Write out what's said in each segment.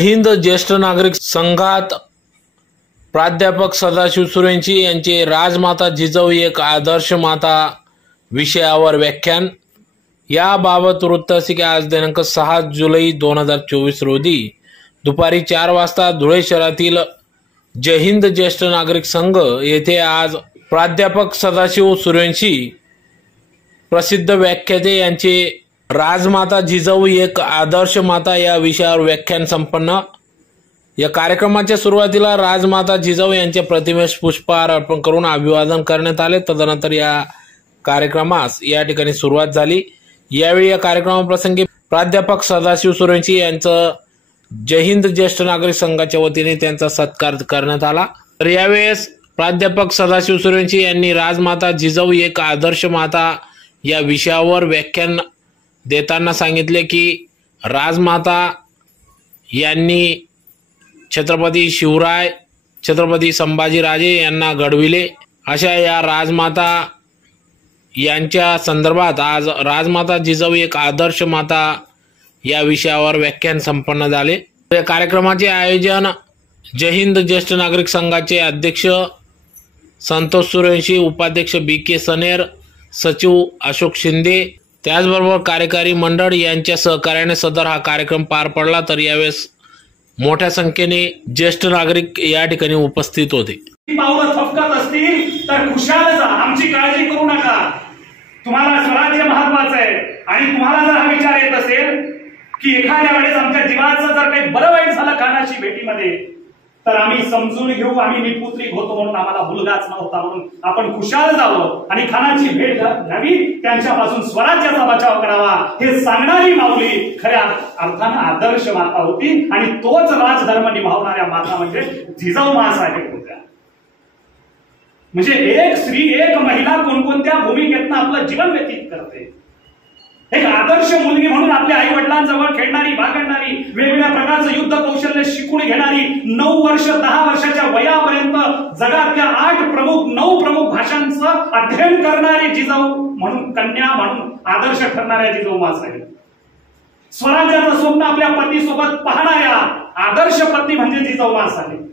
हिंद ज्येष्ठ नागरिक संघात प्राध्यापक सदाशिव सुरेंची यांचे राजमाता जिजाऊ एक आदर्श माता विषयावर व्याख्यान. याबाबत वृत्तासिके आज दिनांक सहा जुलै दोन हजार चोवीस रोजी दुपारी चार वाजता धुळे शहरातील जय हिंद ज्येष्ठ नागरिक संघ येथे आज प्राध्यापक सदाशिव सुरेंशी प्रसिद्ध व्याख्याते यांचे राजमाता जिजाऊ एक आदर्श माता या विषयावर व्याख्यान संपन्न. या कार्यक्रमाच्या सुरुवातीला राजमाता जिजाऊ यांच्या प्रतिमेस पुष्पहार अर्पण करून अभिवादन करण्यात आले. तदनंतर या कार्यक्रमास या ठिकाणी सुरुवात झाली. यावेळी या कार्यक्रमाप्रसंगी प्राध्यापक सदाशिव सुरेंशी यांचं जहिंद ज्येष्ठ नागरिक संघाच्या वतीने त्यांचा सत्कार करण्यात आला. तर यावेळेस प्राध्यापक सदाशिव सुरेंशी यांनी राजमाता जिजाऊ एक आदर्श माता या विषयावर व्याख्यान देताना सांगितले की राजमाता यांनी छत्रपती शिवराय छत्रपती संभाजीराजे यांना घडविले. अशा या राजमाता यांच्या संदर्भात आज राजमाता जिजाऊ एक आदर्श माता या विषयावर व्याख्यान संपन्न झाले. या कार्यक्रमाचे आयोजन जय हिंद ज्येष्ठ नागरिक संघाचे अध्यक्ष संतोष सुरेंशी उपाध्यक्ष बी के सनेर सचिव अशोक शिंदे त्याचबरोबर कार्यकारी मंडळ यांच्या सहकार्याने सदर हा कार्यक्रम पार पडला तर यावेळेस मोठ्या संख्येने ज्येष्ठ नागरिक या ठिकाणी उपस्थित होते. पावलं थपकत असतील तर खुशाल जा आमची काळजी करू नका. तुम्हाला स्वराज्य महत्वाचं आहे. आणि तुम्हाला जर हा विचार येत असेल की एखाद्या वेळेस आमच्या जीवाचं जर काही बरं वाईट झालं कानाची भेटीमध्ये तर आम्ही समजून घेऊ आम्ही निपुत्री होतो म्हणून आम्हाला मुलगाच नव्हता म्हणून आपण खुशाल जावं आणि खानाची भेट घ्यावी त्यांच्यापासून स्वराज्याचा बचाव करावा हे सांगणारी माऊली खऱ्या अर्थानं आदर्श माता होती. आणि तोच राजधर्म निभावणाऱ्या माता म्हणजे जिजाऊ मासाहेब होत्या. म्हणजे एक स्त्री एक महिला कोणकोणत्या भूमिकेतनं आपलं जीवन व्यतीत करते? एक आदर्श मुलगी म्हणून आपल्या आई वडिलांजवळ खेळणारी भागडणारी वेगवेगळ्या प्रकारचं युद्ध कौशल्य शिकून घेणारी नऊ वर्ष दहा वर्षाच्या वयापर्यंत जगातल्या आठ प्रमुख नऊ प्रमुख भाषांचं अध्ययन करणारी जिजाऊ म्हणून कन्या म्हणून आदर्श ठरणाऱ्या जिजाऊ मासाहेब. स्वराज्याचं स्वप्न आपल्या पत्नीसोबत पाहणाऱ्या आदर्श पत्नी म्हणजे जिजाऊ मासाहेब.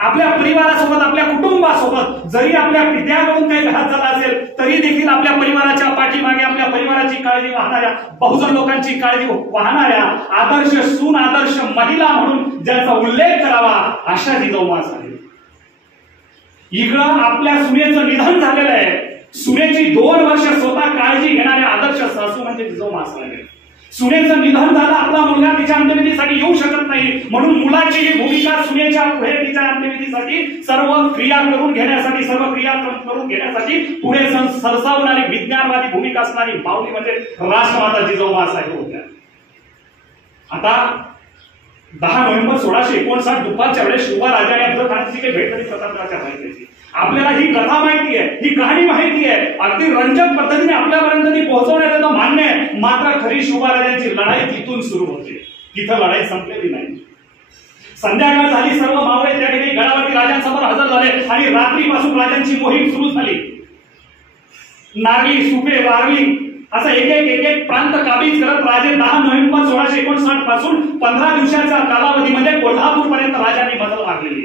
आपल्या परिवारासोबत आपल्या कुटुंबासोबत जरी आपल्या पित्याकडून काही घात झाला असेल तरी देखील आपल्या परिवाराच्या पाठीमागे आपल्या परिवाराची काळजी वाहणाऱ्या बहुजन लोकांची काळजी वाहणाऱ्या आदर्श सून आदर्श महिला म्हणून ज्याचा उल्लेख करावा अशा जिजाऊ आहे इकडं आपल्या सुनेचं निधन झालेलं आहे. सुनेची दोन वर्ष स्वतः काळजी घेणाऱ्या आदर्श सासू म्हणजे जिजाऊ आहे सुनेचं निधन झालं आपला मुलगा तिच्या अंत्यविधीसाठी येऊ शकत नाही. म्हणून मुलाची ही भूमिका सुनेच्या पुढे तिच्या अंत्यविधीसाठी सर्व क्रिया करून घेण्यासाठी सर्व क्रिया करून घेण्यासाठी पुढे सरसावणारी विज्ञानवादी भूमिका असणारी माऊली म्हणजे राष्ट्रमाता जिजाऊ मासाहेब होत्या. आता दहा नोव्हेंबर सोळाशे एकोणसाठ दुपारच्या वेळेस शिवा राजा या खानची काही भेट तरी माहिती आपल्याला ही कथा माहिती आहे ही कहाणी माहिती आहे. अगदी रंजक पद्धतीने आपल्यापर्यंत ती पोहोचवण्यात येतं मान्य आहे. मात्र खरी शिवराजांची लढाई तिथून सुरू होते. तिथं लढाई संपलेली नाही. संध्याकाळ झाली सर्व मावळे त्या ठिकाणी गडावरती राजांसमोर हजर झाले आणि रात्रीपासून राजांची मोहीम सुरू झाली. नारली सुपे वारली असं एक एक एक एक प्रांत काबीज करत राजे दहा नोव्हेंबर सोळाशे एकोणसाठपासून पंधरा दिवसाच्या कालावधीमध्ये कोल्हापूर पर्यंत राजांनी बदल मागलेली.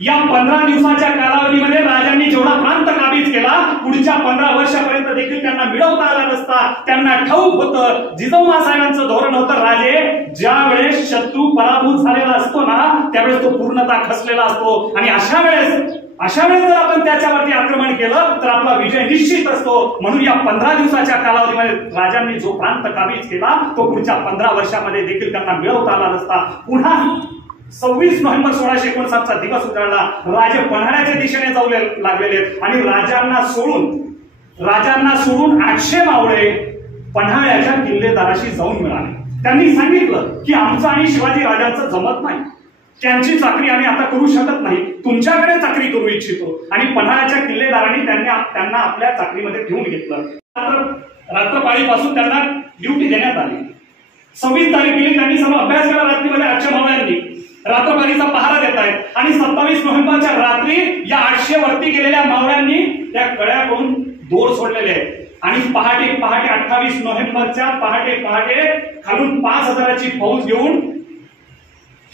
या पंधरा दिवसाच्या कालावधीमध्ये राजांनी जेवढा प्रांत काबीज केला पुढच्या पंधरा वर्षापर्यंत देखील त्यांना मिळवता आला नसता. त्यांना ठाऊक होतं. जिजाऊ साहेबांचं धोरण होतं. राजे ज्या वेळेस शत्रू पराभूत झालेला असतो ना त्यावेळेस तो पूर्णता खसलेला असतो. आणि अशा वेळेस अशा वेळेस जर आपण त्याच्यावरती आक्रमण केलं तर आपला विजय निश्चित असतो. म्हणून या पंधरा दिवसाच्या कालावधीमध्ये राजांनी जो प्रांत काबीज केला तो पुढच्या पंधरा वर्षामध्ये देखील त्यांना मिळवता आला नसता. पुन्हा सव्वीस नोव्हेंबर सोळाशे एकोणसाठचा दिवस उजाडला राजे पन्हाळ्याच्या दिशेने जाऊ लागलेले आणि राजांना सोडून राजांना सोडून आठशे मावळे पन्हाळ्याच्या किल्लेदाराशी जाऊन मिळाले. त्यांनी सांगितलं की आमचं आणि शिवाजी राजांचं जमत नाही. त्यांची चाकरी आम्ही आता करू शकत नाही. तुमच्याकडे चाकरी करू इच्छितो. आणि पन्हाळ्याच्या किल्लेदारांनी त्यांनी त्यांना आपल्या चाकरीमध्ये ठेवून घेतलं. रात्रपाळीपासून त्यांना ड्युटी देण्यात आली. सव्वीस तारखेला त्यांनी सर्व अभ्यास केला रात्रीमध्ये रात्रपालीचा पहारा देत आहेत. आणि सत्तावीस नोव्हेंबरच्या रात्री या आठशे वरती गेलेल्या मावळ्यांनी त्या कड्याकडून दोर सोडलेले आहेत. आणि पहाटे पहाटे अठ्ठावीस नोव्हेंबरच्या पहाटे पहाटे खालून पाच हजाराची फौज घेऊन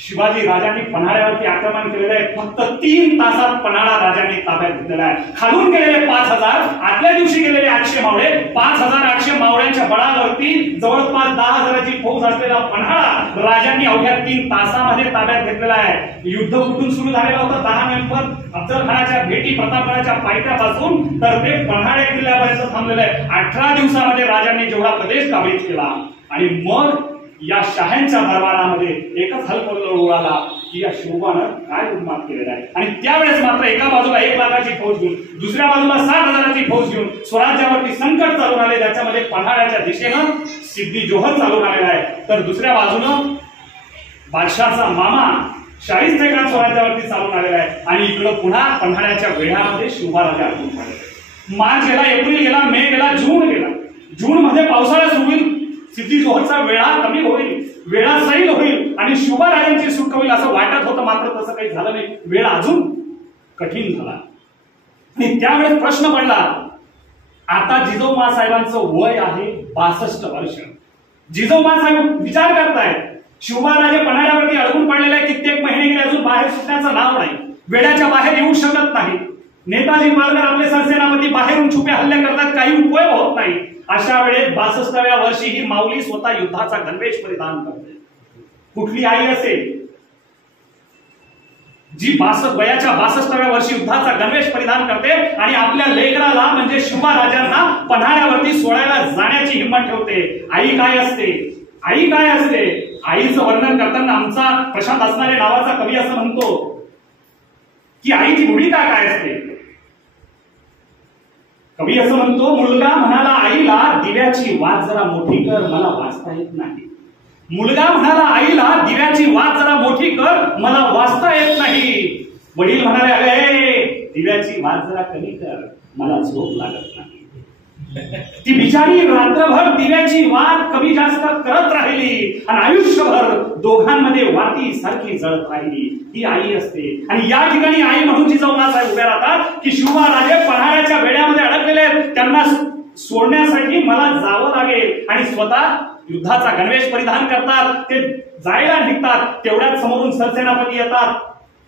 शिवाजी राजांनी पन्हाळ्यावरती आक्रमण केलेलं आहे. फक्त तीन तासात पन्हाळा राजांनी ताब्यात घेतलेला आहे. खालून गेलेले पाच हजार आदल्या दिवशी गेलेले आठशे मावळे पाच हजार आठशे मावळ्यांच्या बळावरती जवळपास दहा हजाराची फौज असलेला पन्हाळा राजांनी अवघ्या तीन तासामध्ये ताब्यात घेतलेला आहे. युद्ध कुठून सुरू झालेलं होतं? दहा नोव्हेंबर अफजल खानाच्या भेटी प्रतापगडाच्या पायथ्यापासून. तर ते पन्हाळे किल्ल्यापर्यंत थांबलेलं आहे. अठरा दिवसामध्ये राजांनी जेवढा प्रदेश काबीज केला आणि मग या शहांच्या दरबारामध्ये एकच हलकल्लोळ उडाला की या शिवबानं काय उन्माद केलेला आहे. आणि त्यावेळेस मात्र एका बाजूला एक लाखाची फौज घेऊन दुसऱ्या बाजूला सात हजाराची फौज घेऊन स्वराज्यावरती संकट चालून आले ज्याच्यामध्ये पन्हाळ्याच्या दिशेनं सिद्धी जोहर चालून आलेला आहे. तर दुसऱ्या बाजूनं बादशाहचा मामा शाहीस सेकंद स्वराज्यावरती चालून आलेला आहे. आणि इकडं पुन्हा पन्हाळ्याच्या वेढ्यामध्ये शिवबाराजा अडकून झाले. मार्च गेला एप्रिल गेला मे गेला जून गेला. जून मध्ये पावसाळा सुरू होईल सिद्धी जोहरचा वेळा कमी होईल वेळा सैल होईल आणि शुभराजांची सुट होईल असं वाटत होतं मात्र तसं काही झालं नाही. वेळ अजून कठीण झाला. आणि त्यावेळेस प्रश्न पडला आता जिजोबा साहेबांचं वय आहे बासष्ट वर्ष. जिजोबा साहेब विचार करतायत शिवबाराजे पन्हाळ्यावरती अडकून पडलेले आहे कित्येक महिने गेले अजून बाहेर सुटण्याचं नाव नाही. वेड्याच्या बाहेर येऊ शकत नाही नेताजी पालकर आपले सरसेनापती बाहेरून छुपे हल्ले करतात काही उपयोग होत नाही. अशा वेळेत बासष्टाव्या वर्षी ही माऊली स्वतः युद्धाचा गणवेश परिधान करते. कुठली आई असेल? जी बासष्ट वयाच्या बासष्टाव्या वर्षी युद्धाचा गणवेश परिधान करते आणि आपल्या लेकराला म्हणजे शिवा राजांना पन्हाळ्यावरती सोळायला जाण्याची हिंमत ठेवते. आई काय असते? आई काय असते? आईचं वर्णन करताना आमचा प्रशांत असणारे नावाचा कवी असं म्हणतो की आईची भूमिका काय असते? कवी असं म्हणतो मुलगा म्हणाला आईला दिव्याची वाद जरा मोठी कर मला वाचता येत नाही. मुलगा म्हणाला आईला दिव्याची वाद जरा मोठी कर मला वाचता येत नाही. वडील म्हणाले अरे दिव्याची वाद जरा कमी कर मला झोप लागत नाही. ती बिचारी रात्रभर दिव्याची वाद कमी जास्त करत राहिली आणि आयुष्यभर दोघांमध्ये वाती सारखी जळत राहिली. ही आई असते. आणि या ठिकाणी आई म्हणून जिजाऊना साहेब उभ्या राहतात की शिवराजे पन्हाळ्याच्या वेड्यामध्ये अडकलेले आहेत. त्यांना सोडण्यासाठी मला जावं लागेल. आणि स्वतः युद्धाचा गणवेश परिधान करतात. ते जायला निघतात. तेवढ्याच समोरून सरसेनापती येतात.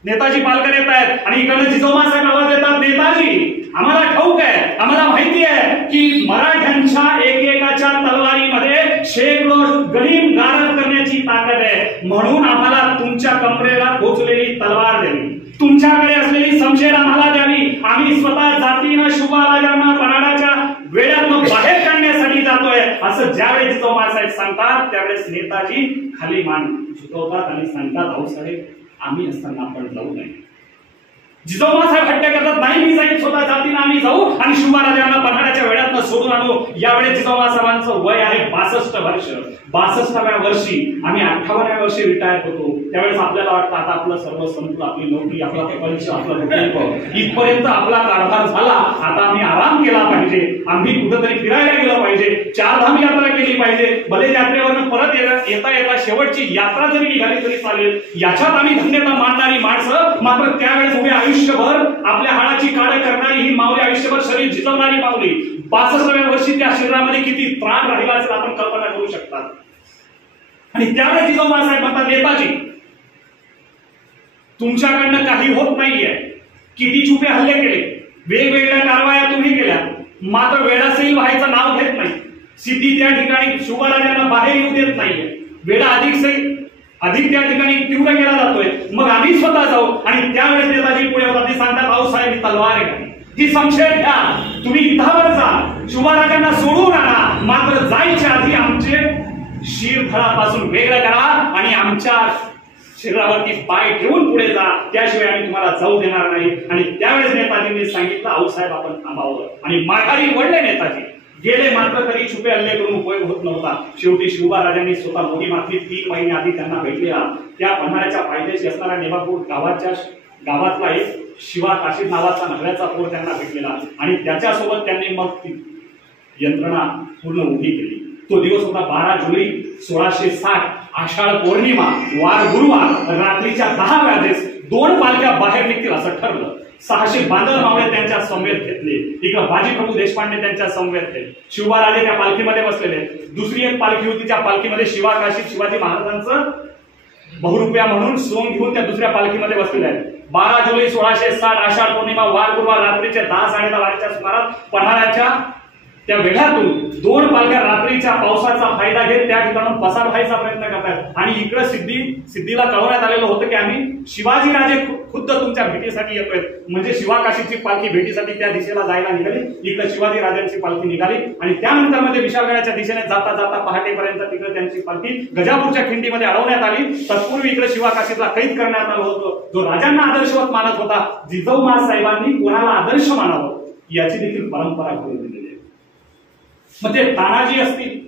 नेताजी पालकर येत आहेत. आणि इकडे जिजोबा साहेब आवाज देतात नेताजी आम्हाला ठाऊक आहे. आम्हाला माहिती आहे. की मराठ्यांच्या एकेकाच्या तलवारीमध्ये शेकडो गरीब गारद करण्याची ताकद आहे. म्हणून आम्हाला तुमच्या कमरेला पोचलेली तलवार द्यावी. तुमच्याकडे असलेली समशेर आम्हाला द्यावी. आम्ही स्वतः जातीनं शुभाराजांना पन्हाळ्याच्या वेळातनं बाहेर काढण्यासाठी जातोय असं ज्यावेळेस जिजोबा साहेब सांगतात त्यावेळेस नेताजी खाली मान झुकवतात आणि सांगतात अहो साहेब आम्ही असताना आपण जाऊ नये जिजोबा साहेब हट्ट करतात नाही मी जाईल स्वतः जातीनं आम्ही जाऊ आणि शुभाराजांना शोधून आणू. यावेळेस जिजोबा साहेबांचं वय आहे बासष्ट वर्ष. बासष्टाव्या वर्षी आम्ही अठ्ठावन्नव्या वर्षी रिटायर होतो. त्यावेळेस आपल्याला वाटतं आता आपलं सर्व संपलं आपली नोकरी आपला परीक्षा आपलं इथपर्यंत आपला कारभार झाला. आता आम्ही आराम केला पाहिजे. आम्ही कुठंतरी फिरायला गेलो पाहिजे. चार धाम यात्रा केली पाहिजे. भले यात्रेवरून परत येता येता येता शेवटची यात्रा जरी निघाली तरी चालेल. याच्यात आम्ही धन्यता मानणारी माणसं मात्र त्यावेळेस उभे आयुष्यभर आपल्या हाडाची काळ करणार ही माऊली आयुष्यभर शरीर झिजवणारी माऊली. बासष्टव्या वर्षी त्या शरीरामध्ये किती प्राण राहिला असेल आपण कल्पना करू शकता. आणि त्यावेळेस जिजोबा साहेब म्हणतात नेताजी तुमच्याकडनं काही होत नाहीये. किती छुपे हल्ले केले. वेगवेगळ्या कारवाया तुम्ही केल्या. मात्र वेळासही व्हायचं नाव घेत नाही. सिद्धी त्या ठिकाणी शुभराजांना बाहेर येऊ देत नाहीये. वेळा अधिक सही अधिक त्या ठिकाणी तीव्र केला जातोय. मग आम्ही स्वतः जाऊ आणि त्यावेळेस नेताजी पुढे होतात. ते सांगतात भाऊ साहेब तलवार आहे. ही ती संशय घ्या. तुम्ही युद्धावर जा. शुभराजांना सोडून आणा. मात्र जायच्या आधी आमचे शिरफळापासून वेगळं करा आणि आमच्या शरीरावरती पाय ठेवून पुढे जा. त्याशिवाय आम्ही तुम्हाला जाऊ देणार नाही. आणि त्यावेळेस नेताजींनी सांगितलं आऊसाहेब आपण थांबावं. आणि माघारी वडले नेताजी. गेले मात्र तरी छुपे हल्ले करून उपयोग होत नव्हता. शेवटी शिवबाराजांनी स्वतः मोठी माथी तीन महिने आधी त्यांना भेटल्या. त्या पन्हाळ्याच्या पायथ्याशी असणाऱ्या नेवापूर गावाच्या गावातला एक शिवा काशीद नावाचा नगऱ्याचा पोर त्यांना भेटलेला. आणि त्याच्यासोबत त्यांनी मग ती यंत्रणा पूर्ण उभी केली. तो दिवस होता बारा जुलै सोळाशे साठ. आषाढ पौर्णिमा वार गुरुवार रात्रीच्या दहा वाजेस दोन पालख्या बाहेर निघतील असं ठरलं. सहाशे बांधव मावळे त्यांच्या समवेत घेतले. इकडं बाजीप्रभू देशपांडे त्यांच्या समवेत शिवबा राजे त्या पालखीमध्ये बसलेले. दुसरी एक पालखी होती त्या पालखीमध्ये शिवा काशी शिवाजी महाराजांचं बहुरुपया म्हणून सोंग घेऊन त्या दुसऱ्या पालखीमध्ये बसलेल्या आहेत. बारा जुलै सोळाशे साठ आषाढ पौर्णिमा वार गुरुवार रात्रीचे दहा साडे दहा वाजेच्या सुमारास पन्हाळ्याच्या त्या वेढ्यातून दोन पालख्या रात्रीच्या पावसाचा फायदा घेत त्या ठिकाणून पसार व्हायचा प्रयत्न करतात. आणि इकडे सिद्धी सिद्धीला कळवण्यात आलेलं होतं की आम्ही शिवाजी राजे खुद्द तुमच्या भेटीसाठी येतोय. म्हणजे शिवाकाशीची पालखी भेटीसाठी त्या दिशेला जायला निघाली. इकडे शिवाजी राजांची पालखी निघाली. आणि त्यानंतरमध्ये विशाळगडाच्या दिशेने जाता जाता पहाटेपर्यंत तिकडे त्यांची पालखी गजापूरच्या खिंडीमध्ये अडवण्यात आली. तत्पूर्वी इकडे शिवाकाशीतला कैद करण्यात आलं होतं. जो राजांना आदर्शवत मानत होता जिजाऊ साहेबांनी कोणाला आदर्श मानावं याची देखील परंपरा घडून दिलेली आहे. मग ते तानाजी असतील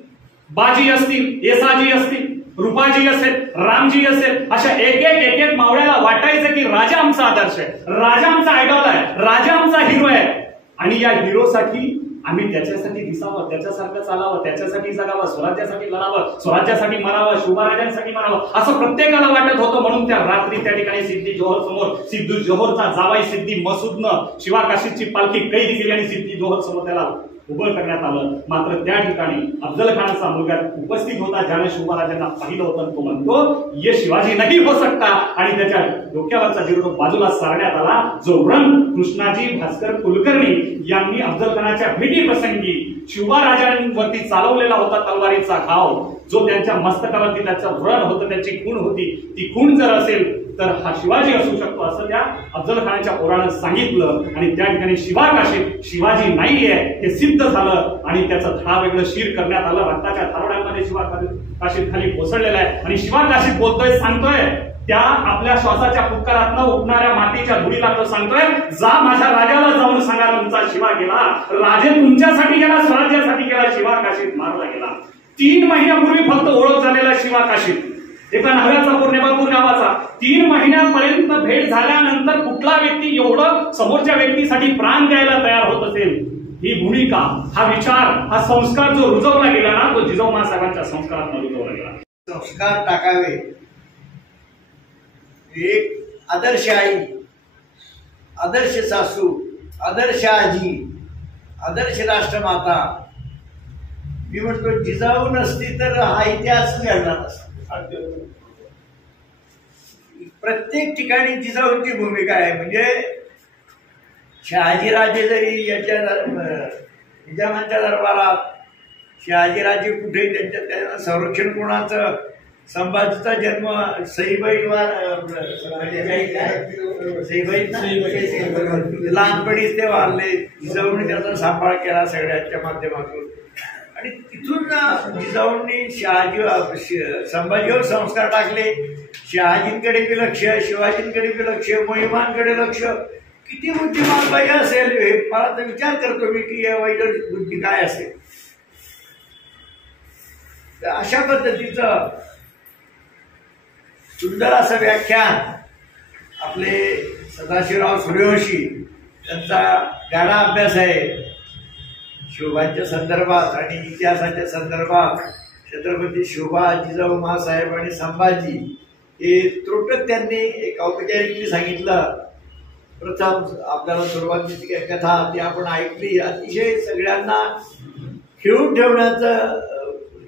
बाजी असतील येसाजी असतील रुपाजी असेल रामजी असेल अशा एक एक एक एक मावळ्याला वाटायचं की राजा आमचा आदर्श आहे. राजा आमचा आयडॉल आहे. राजा आमचा हिरो आहे. आणि या हिरोसाठी आम्ही त्याच्यासाठी दिसावं त्याच्यासारखं चालावं त्याच्यासाठी जगावं स्वराज्यासाठी लढावं स्वराज्यासाठी मरावं शिवराजांसाठी मरावं असं प्रत्येकाला वाटत होतं म्हणून त्या रात्री त्या ठिकाणी सिद्धी जोहर समोर सिद्धू जोहरचा जावाई सिद्धी मसूदनं शिवाकाशीची पालखी कैद केली आणि सिद्धी जोहर समोर त्याला उभं करण्यात आलं. मात्र त्या ठिकाणी अफजल खानचा मुलगा उपस्थित होता ज्याने शिवराजांना पाहिलं होतं तो म्हणतो ये शिवाजी नाही हो सकता. आणि त्याच्या डोक्यावरचा जीर्ण बाजूला सारण्यात आला जो रंग कृष्णाजी भास्कर कुलकर्णी यांनी अफजल खानाच्या भेटी प्रसंगी शिवराजांवरती चालवलेला होता तलवारीचा घाव जो त्यांच्या मस्तकावरती त्याचं व्रण होतं त्याची खूण होती. ती खूण जर असेल तर हा शिवाजी असू शकतो असं त्या अफजल खानाच्या पोरानं सांगितलं. आणि त्या ठिकाणी शिवाकाशी शिवाजी नाहीये हे सिद्ध झालं. आणि त्याचं धडा वेगळं शीर करण्यात आलं. रक्ताच्या थारोड्यांमध्ये शिवा काशीत खाली कोसळलेला आहे. आणि शिवाकाशीत बोलतोय सांगतोय त्या आपल्या श्वासाच्या फुटकारातनं उठणाऱ्या मातीच्या धुळीला तो सांगतोय जा माझ्या राजाला जाऊन सांगा तुमचा शिवा गेला. राजे तुमच्यासाठी गेला स्वराज्यासाठी गेला शिवा काशीत मारला गेला. तीन महिन्यापूर्वी फक्त ओळख झालेला शिवा काशीत. एका नव्याचा पूर्णेबापूर नावाचा तीन महिन्यापर्यंत भेट झाल्यानंतर कुठला व्यक्ती एवढं समोरच्या व्यक्तीसाठी प्राण द्यायला तयार होत असेल? ही भूमिका हा विचार हा संस्कार जो रुजवला गेला ना तो जिजाऊ महासाहेबांच्या संस्कारात रुजवला गेला. संस्कार टाकावे. एक आदर्श आई आदर्श सासू आदर्श आजी आदर्श राष्ट्रमाता. मी म्हणतो जिजाऊ नसती तर हा इतिहास नसता. प्रत्येक ठिकाणी जिजाऊची भूमिका आहे. म्हणजे शहाजीराजे जरी याच्या निजामांच्या दरबारात शहाजीराजे कुठे त्यांच्या त्यांना संरक्षण कोणाचं संभाजीचा जन्म सईबाईवर सईबाई लहानपणीच ते वारले. जिजाऊने त्याचा सांभाळ केला सगळ्यांच्या माध्यमातून. आणि तिथून जिजाऊंनी शहाजी संभाजीवर संस्कार टाकले. शहाजींकडे बी लक्ष शिवाजींकडे बी लक्ष महिमांकडे लक्ष. किती बुद्धिमान बाई असेल? हे मला तर विचार करतो मी की या बाईला बुद्धी काय असेल? अशा पद्धतीचं सुंदर असं व्याख्यान आपले सदाशिवराव सूर्यवंशी त्यांचा गाडा अभ्यास आहे. शोभांच्या संदर्भात आणि इतिहासाच्या संदर्भात छत्रपती शोभा जिजाऊ महासाहेब आणि संभाजी हे त्रोटक त्यांनी एक औपचारिकली सांगितलं. प्रथम आपल्याला सुरुवातीची काही कथा ती आपण ऐकली. अतिशय सगळ्यांना खिळून ठेवण्याचं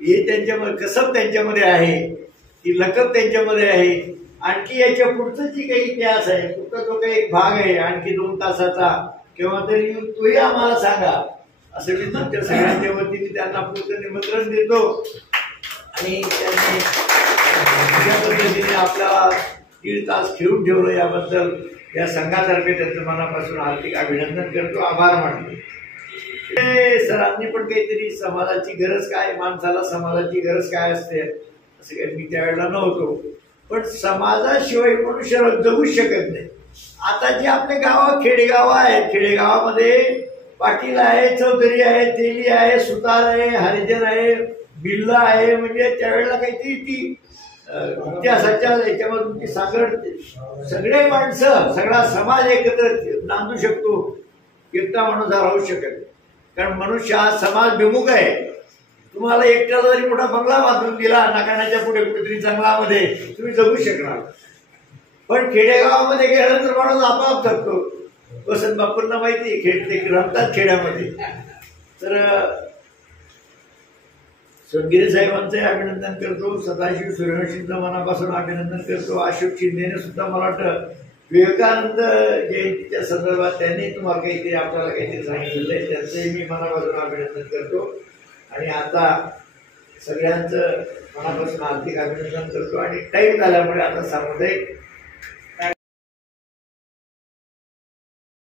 हे त्यांच्यामध्ये कसब त्यांच्यामध्ये आहे. ती लकब त्यांच्यामध्ये आहे. आणखी याच्या पुढचं जी काही इतिहास आहे पुढचा जो काही एक भाग आहे आणखी दोन तासाचा किंवा तरी तोही आम्हाला सांगा. असं मी तुमच्या सगळ्यांच्या वतीने त्यांना पुढचं निमंत्रण देतो. आणि त्यांनी अशा पद्धतीने आपल्याला दीड तास खेळून ठेवलं याबद्दल या संघातर्फे त्यांचं मनापासून हार्दिक अभिनंदन करतो आभार मानतो. ते सरांनी पण काहीतरी समाजाची गरज काय माणसाला समाजाची गरज काय असते? असं काही मी त्यावेळेला नव्हतो. पण समाजाशिवाय मनुष्य जगूच शकत नाही. आता जी आपले गाव खेडेगाव आहेत खेडेगावामध्ये पाटील आहे चौधरी आहे तेली आहे सुतार आहे हरिजन आहे बिल्ल आहे म्हणजे त्यावेळेला काहीतरी ती इतिहासाच्या याच्यामधून ती सांगड सगळे माणसं सगळा समाज एकत्र नांदू शकतो एकटा माणूस राहू शकत कारण मनुष्य हा समाज विमुख आहे. तुम्हाला एकट्याला जरी मोठा बंगला बांधून दिला नाकाण्याच्या पुढे कुठेतरी जंगलामध्ये तुम्ही जगू शकणार. पण खेडेगावामध्ये गेल्यानंतर माणूस आपोआप जगतो. वसंत बापूंना माहिती आहे खेळ ते रमतात खेड्यामध्ये. तर सोनगिरे साहेबांचंही अभिनंदन करतो. सदाशिव सूर्यवंशींचं मनापासून अभिनंदन करतो. अशोक शिंदेने सुद्धा मला वाटतं विवेकानंद जयंतीच्या संदर्भात त्यांनी तुम्हाला काहीतरी आपल्याला काहीतरी सांगितलेलं आहे. त्यांचंही मी मनापासून अभिनंदन करतो. आणि आता सगळ्यांचं मनापासून आर्थिक अभिनंदन करतो आणि टाईम झाल्यामुळे आता सामुदायिक